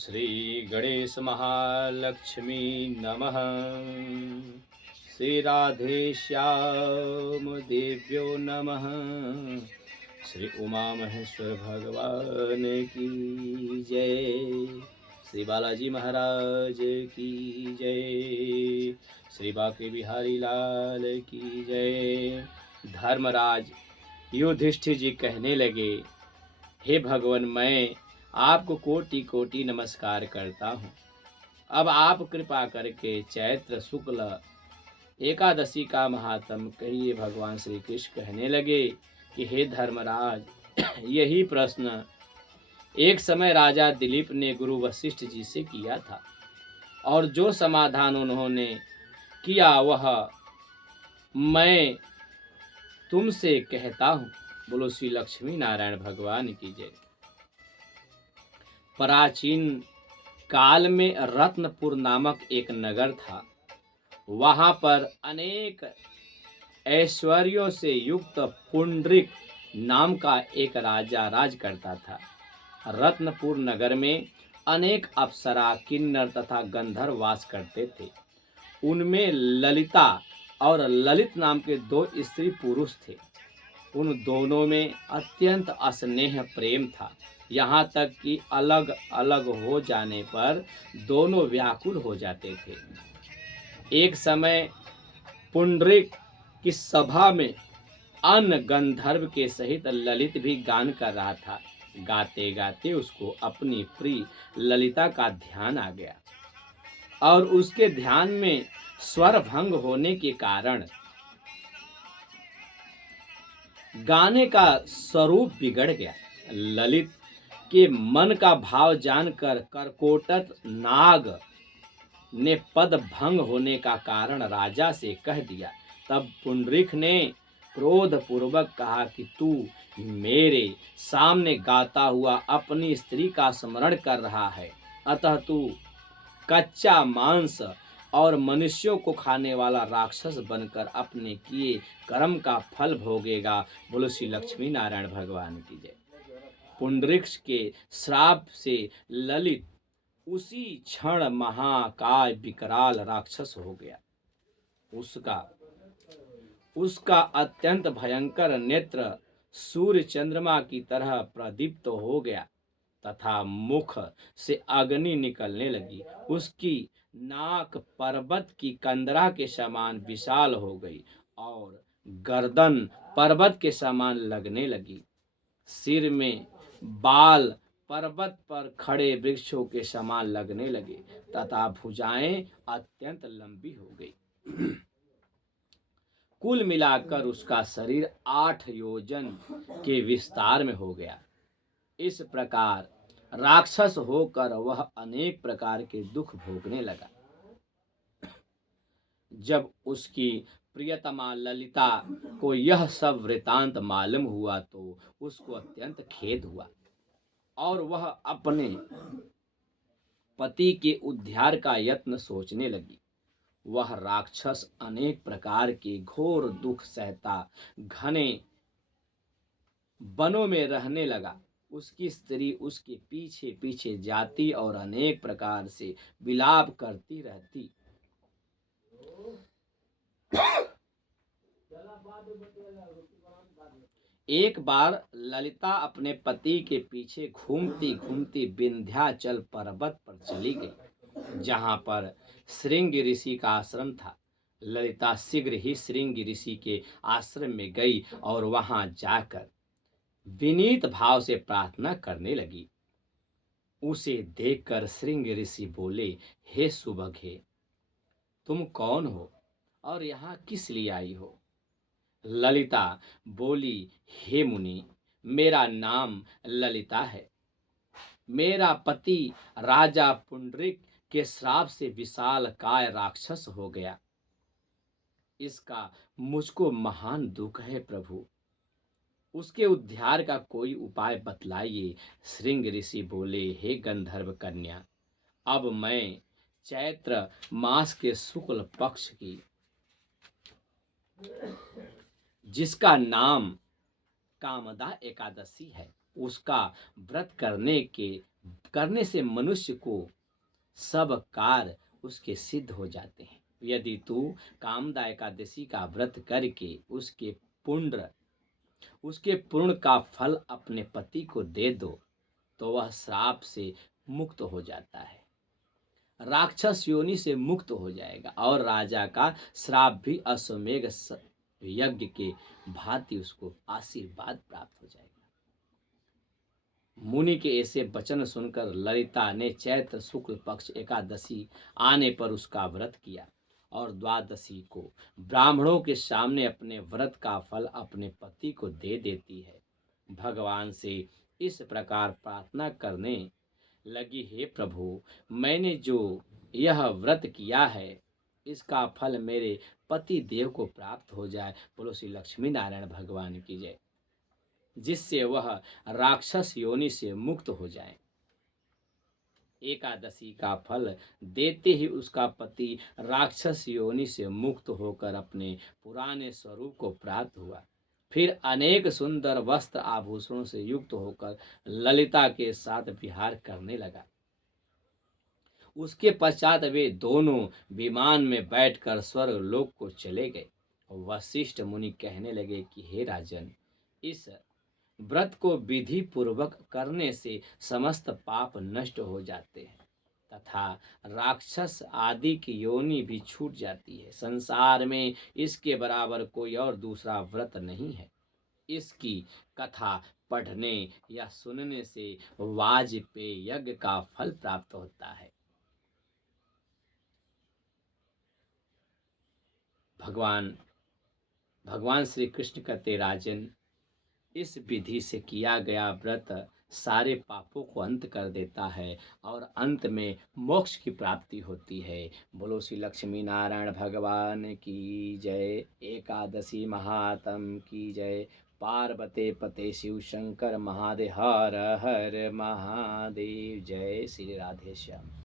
श्री गणेश महालक्ष्मी नमः। श्री राधे श्याम देव्यो नमः। श्री उमा महेश्वर भगवान की जय। श्री बालाजी महाराज की जय। श्री बांके बिहारी लाल की जय। धर्मराज युधिष्ठिर जी कहने लगे, हे भगवान, मैं आपको कोटि कोटि नमस्कार करता हूँ। अब आप कृपा करके चैत्र शुक्ल एकादशी का महात्म कहिए। भगवान श्री कृष्ण कहने लगे कि हे धर्मराज, यही प्रश्न एक समय राजा दिलीप ने गुरु वशिष्ठ जी से किया था, और जो समाधान उन्होंने किया वह मैं तुमसे कहता हूँ। बोलो श्री लक्ष्मी नारायण भगवान की जय। प्राचीन काल में रत्नपुर नामक एक नगर था। वहां पर अनेक ऐश्वर्यों से युक्त पुंडरीक नाम का एक राजा राज करता था। रत्नपुर नगर में अनेक अप्सरा, किन्नर तथा गंधर्व वास करते थे। उनमें ललिता और ललित नाम के दो स्त्री पुरुष थे। उन दोनों में अत्यंत स्नेह प्रेम था, यहाँ तक कि अलग अलग हो जाने पर दोनों व्याकुल हो जाते थे। एक समय पुंडरीक की सभा में अन्य गंधर्व के सहित ललित भी गान कर रहा था। गाते गाते उसको अपनी प्रिय ललिता का ध्यान आ गया, और उसके ध्यान में स्वर भंग होने के कारण गाने का स्वरूप बिगड़ गया। ललित के मन का भाव जानकर करकोटक नाग ने पद भंग होने का कारण राजा से कह दिया। तब पुंडरीक ने क्रोध पूर्वक कहा कि तू मेरे सामने गाता हुआ अपनी स्त्री का स्मरण कर रहा है, अतः तू कच्चा मांस और मनुष्यों को खाने वाला राक्षस बनकर अपने किए कर्म का फल भोगेगा। बोलो श्री लक्ष्मी नारायण भगवान की जय। पुंडरीक के श्राप से ललित उसी क्षण महाकाय विकराल राक्षस हो गया। उसका अत्यंत भयंकर नेत्र सूर्य चंद्रमा की तरह प्रदीप्त हो गया तथा मुख से अग्नि निकलने लगी। उसकी नाक पर्वत की कंदरा के समान विशाल हो गई और गर्दन पर्वत के समान लगने लगी। सिर में बाल पर्वत पर खड़े वृक्षों के समान लगने लगे तथा भुजाएं अत्यंत लंबी हो गई। कुल मिलाकर उसका शरीर 8 योजन के विस्तार में हो गया। इस प्रकार राक्षस होकर वह अनेक प्रकार के दुख भोगने लगा। जब उसकी प्रियतमा ललिता को यह सब वृतांत मालूम हुआ तो उसको अत्यंत खेद हुआ, और वह अपने पति के उद्धार का यत्न सोचने लगी। वह राक्षस अनेक प्रकार के घोर दुख सहता घने वनों में रहने लगा। उसकी स्त्री उसके पीछे पीछे जाती और अनेक प्रकार से विलाप करती रहती। एक बार ललिता अपने पति के पीछे घूमती घूमती विंध्याचल पर्वत पर चली गई, जहां पर श्रृंग ऋषि का आश्रम था। ललिता शीघ्र ही श्रृंग ऋषि के आश्रम में गई और वहां जाकर विनीत भाव से प्रार्थना करने लगी। उसे देखकर श्रृंग ऋषि बोले, हे सुबघे, तुम कौन हो और यहाँ किस लिए आई हो? ललिता बोली, हे मुनि, मेरा नाम ललिता है। मेरा पति राजा पुंडरीक के श्राप से विशाल काय राक्षस हो गया। इसका मुझको महान दुख है प्रभु। उसके उद्धार का कोई उपाय बतलाइए। श्रृंग ऋषि बोले, हे गंधर्व कन्या, अब मैं चैत्र मास के शुक्ल पक्ष की, जिसका नाम कामदा एकादशी है, उसका व्रत करने के करने से मनुष्य को सब कार्य उसके सिद्ध हो जाते हैं। यदि तू कामदा एकादशी का व्रत करके उसके पूर्ण का फल अपने पति को दे दो तो वह श्राप से मुक्त हो जाता है, राक्षस योनि से मुक्त हो जाएगा और राजा का श्राप भी अश्वमेध यज्ञ के भांति उसको आशीर्वाद प्राप्त हो जाएगा। मुनि के ऐसे वचन सुनकर ललिता ने चैत्र शुक्ल पक्ष एकादशी आने पर उसका व्रत किया और द्वादशी को ब्राह्मणों के सामने अपने व्रत का फल अपने पति को दे देती है। भगवान से इस प्रकार प्रार्थना करने लगी, हे प्रभु, मैंने जो यह व्रत किया है इसका फल मेरे पति देव को प्राप्त हो जाए। बोलो श्री लक्ष्मी नारायण भगवान की जय। जिससे वह राक्षस योनि से मुक्त हो जाए। एकादशी का फल देते ही उसका पति राक्षस योनि से मुक्त होकर अपने पुराने स्वरूप को प्राप्त हुआ। फिर अनेक सुंदर वस्त्र आभूषणों से युक्त होकर ललिता के साथ विहार करने लगा। उसके पश्चात वे दोनों विमान में बैठकर स्वर्ग लोक को चले गए। वशिष्ठ मुनि कहने लगे कि हे राजन, इस व्रत को विधि पूर्वक करने से समस्त पाप नष्ट हो जाते हैं तथा राक्षस आदि की योनि भी छूट जाती है। संसार में इसके बराबर कोई और दूसरा व्रत नहीं है। इसकी कथा पढ़ने या सुनने से वाजपेय यज्ञ का फल प्राप्त होता है। भगवान श्री कृष्ण कहते, राजन, इस विधि से किया गया व्रत सारे पापों को अंत कर देता है और अंत में मोक्ष की प्राप्ति होती है। बोलो श्री लक्ष्मी नारायण भगवान की जय। एकादशी महात्म की जय। पार्वते पते शिव शंकर महादेव, हर हर महादेव। जय श्री राधे श्याम।